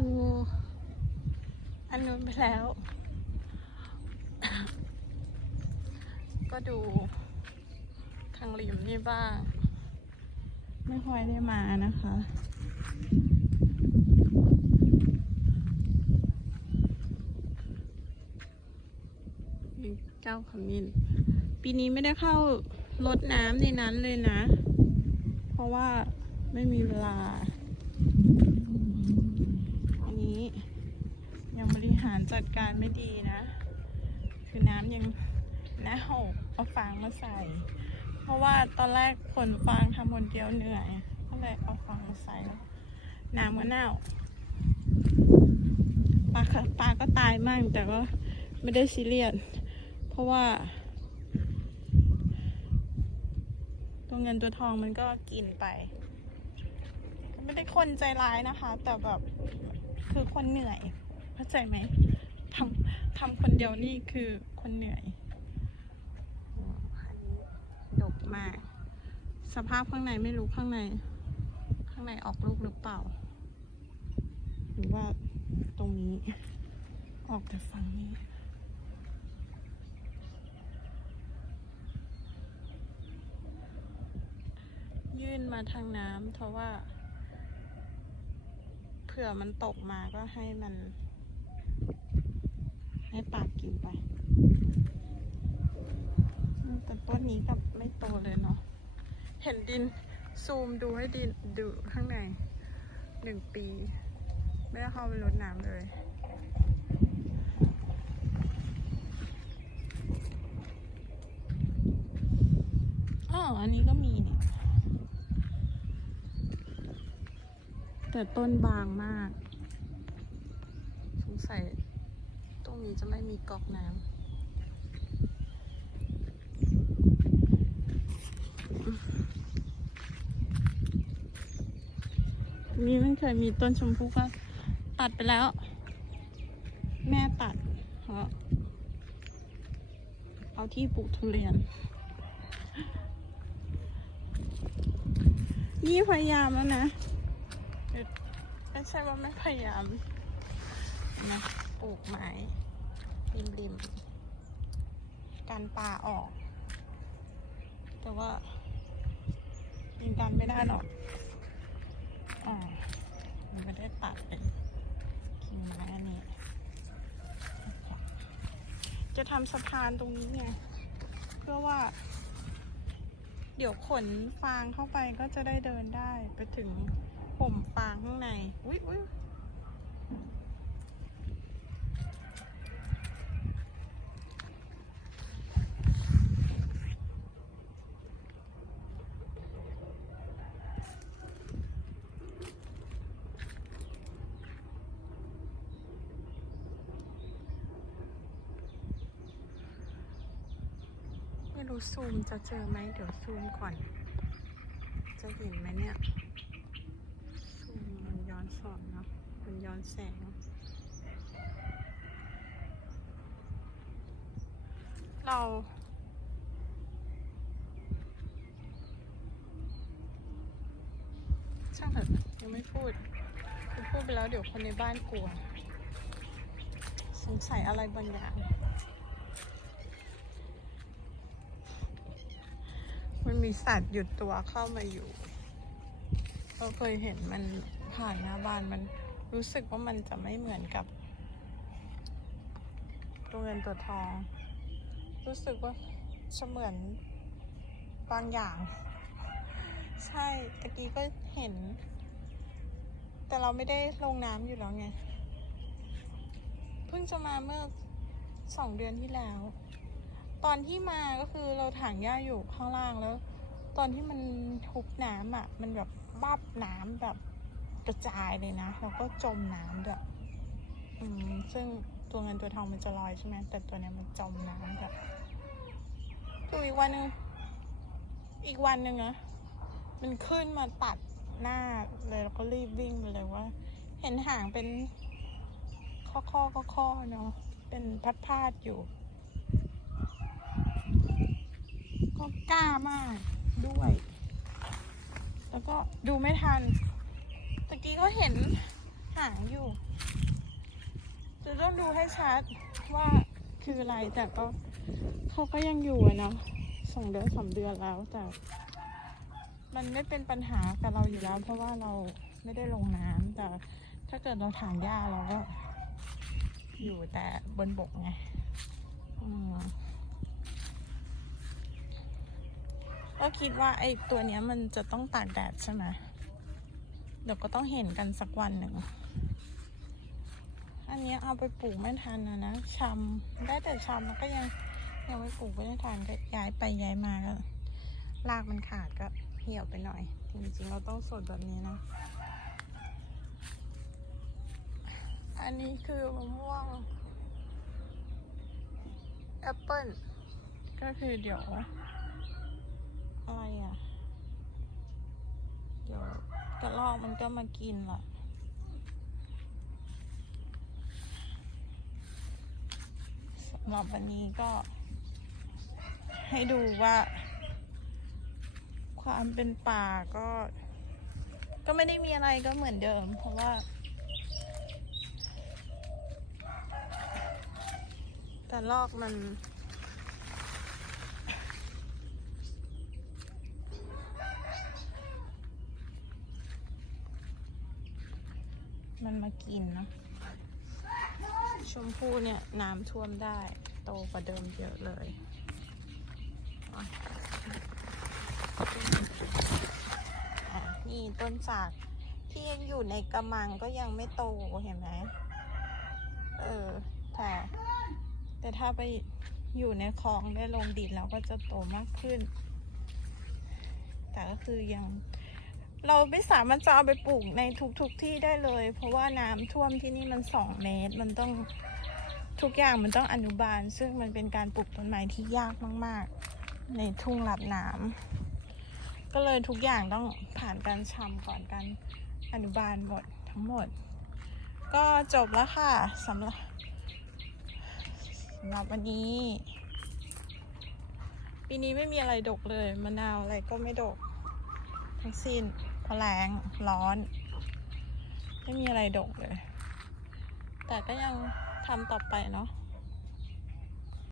ดู อันนู้นไปแล้ว ก็ดู ทางริมนี่บ้าง ไม่ค่อยได้มานะคะเจ้าขมิ้นปีนี้ไม่ได้เข้ารดน้ำในนั้นเลยนะ เพราะว่าไม่มีเวลา อันนี้ยังบริหารจัดการไม่ดีนะ คือน้ำยังน่าหกเอาฟางมาใส่ เพราะว่าตอนแรกขนฟางทำคนเดียวเหนื่อยก็เลยเอาฟางมาใส่แล้วน้ำก็เน่าปลาปลาก็ตายมั่งแต่ก็ไม่ได้ซีเรียสเพราะว่าตัวเงินตัวทองมันก็กินไปไม่ได้คนใจร้ายนะคะ แต่แบบคือคนเหนื่อย เข้าใจไหมทำทำคนเดียวนี่คือคนเหนื่อยดกมาก สภาพข้างในไม่รู้ข้างใน ข้างในออกลูกหรือเปล่า หรือว่าตรงนี้ ออกแต่ฝั่งนี้ยื่นมาทางน้ำเพราะว่า เผื่อมันตกมาก็ให้มัน ให้ปากกินไป แต่ต้นนี้กับไม่โตเลยเนาะ เห็นดินซูมดูให้ดินดูข้างในหนึ่งปี ไม่ได้เข้าไปรดน้ำเลยอ๋ออันนี้ก็มีนี่แต่ต้นบางมาก สงสัย ตรงนี้จะไม่มีก๊อกน้ำนี่มันเคยมีต้นชมพู่ก็ตัดไปแล้ว แม่ตัดเพราะเอาที่ปลูกทุเรียน นี่พยายามแล้วนะไม่ใช่ว่าไม่พยายามนะปลูกไม้ ริมริมกันปลาออก แต่ว่ายิงกันไม่ได้หรอกอ๋อมันไม่ได้ตัดเป็นกิ่งไม้อันนี้ จะทำสะพานตรงนี้ไงเพื่อว่า เดี๋ยวขนฟางเข้าไปก็จะได้เดินได้ไปถึงผมฟางข้างใน อุ๊ยอุ๊ย รู้ซูมจะเจอไหมเดี๋ยวซูมก่อน จะเห็นไหมเนี่ย ซูมมันย้อนสอนเนาะมันย้อนแสง เราช่างเถอะยังไม่พูดคือพูดไปแล้วเดี๋ยวคนในบ้านกลัว สงสัยอะไรบางอย่าง มีสัตว์หยุดตัวเข้ามาอยู่ เราเคยเห็นมันผ่านหน้าบ้านมันรู้สึกว่ามันจะไม่เหมือนกับ ตัวเงินตัวทอง รู้สึกว่าเสมือนบางอย่าง ใช่ตะกี้ก็เห็น แต่เราไม่ได้ลงน้ำอยู่แล้วไง เพิ่งจะมาเมื่อสองเดือนที่แล้ว ตอนที่มาก็คือเราถางหญ้าอยู่ข้างล่างแล้ว ตอนที่มันทุบน้ำอะ มันแบบบับน้ำแบบกระจายเลยนะ แล้วก็จมน้ำด้วยอืมซึ่งตัวเงินตัวทองมันจะลอยใช่ไหมแต่ตัวเนี้ยมันจมน้ำแบบดูอีกวันหนึ่งอีกวันหนึ่งอะมันขึ้นมาตัดหน้าเลยแล้วก็รีบวิ่งไปเลยว่า เห็นหางเป็นข้อข้อข้อข้อเนาะเป็นพัดพาดอยู่ ก็กล้ามาก ด้วย แล้วก็ดูไม่ทันตะกี้ก็เห็นหางอยู่ จะต้องดูให้ชัดว่าคืออะไรแต่ก็เขาก็ยังอยู่นะสองเดือนสามเดือนแล้วแต่ มันไม่เป็นปัญหากับเราอยู่แล้ว เพราะว่าเราไม่ได้ลงน้ำแต่ถ้าเกิดเราถางหญ้าเราก็อยู่แต่บนบกไง อืม ก็คิดว่าไอ้ตัวเนี้ยมันจะต้องตากแดดใช่ไหมเดี๋ยวก็ต้องเห็นกันสักวันหนึ่ง อันนี้เอาไปปลูกไม่ทันนะนะชำได้แต่ชำแล้วก็ยังยังไม่ปลูกไม่ได้ทันก็ย้ายไปย้ายมาก็รากมันขาดก็เหี่ยวไปหน่อย จริงๆเราต้องสดแบบนี้นะ อันนี้คือมะม่วงแอปเปิลก็คือเดี๋ยว อะไรอะ เดี๋ยวกระรอกมันก็มากินละสำหรับวันนี้ก็ ให้ดูว่า ความเป็นป่าก็ ก็ไม่ได้มีอะไรก็เหมือนเดิม เพราะว่า แต่ลอกมัน มันมากินเนะชมพู่เนี่ยน้ำท่วมได้ โตกว่าเดิมเยอะเลยนี่ต้นจากที่ยังอยู่ในกระมังก็ยังไม่โตเห็นไหมเออแต่แต่ถ้าไปอยู่ในคลองได้ลงดินแล้วก็จะโตมากขึ้น แต่ก็คือยัง เราไม่สามารถจะเอาไปปลูกในทุกๆทที่ได้เลย เพราะว่าน้ำท่วมที่นี่มันสองเมตร มันต้องทุกอย่างมันต้องอนุบาล ซึ่งมันเป็นการปลูกต้นไม้ที่ยากมาก ๆ ในทุ่งรับน้ำก็เลยทุกอย่างต้องผ่านการชำก่อนการอนุบาลหมดทั้งหมด ก็จบแล้วค่ะสำหรับสำหรับวันนี้ ปีนี้ไม่มีอะไรดกเลยมะนาวอะไรก็ไม่ดก ทั้งสิ้น เพราะแรงร้อน ไม่มีอะไรดกเลย แต่ก็ยังทำต่อไปเนาะ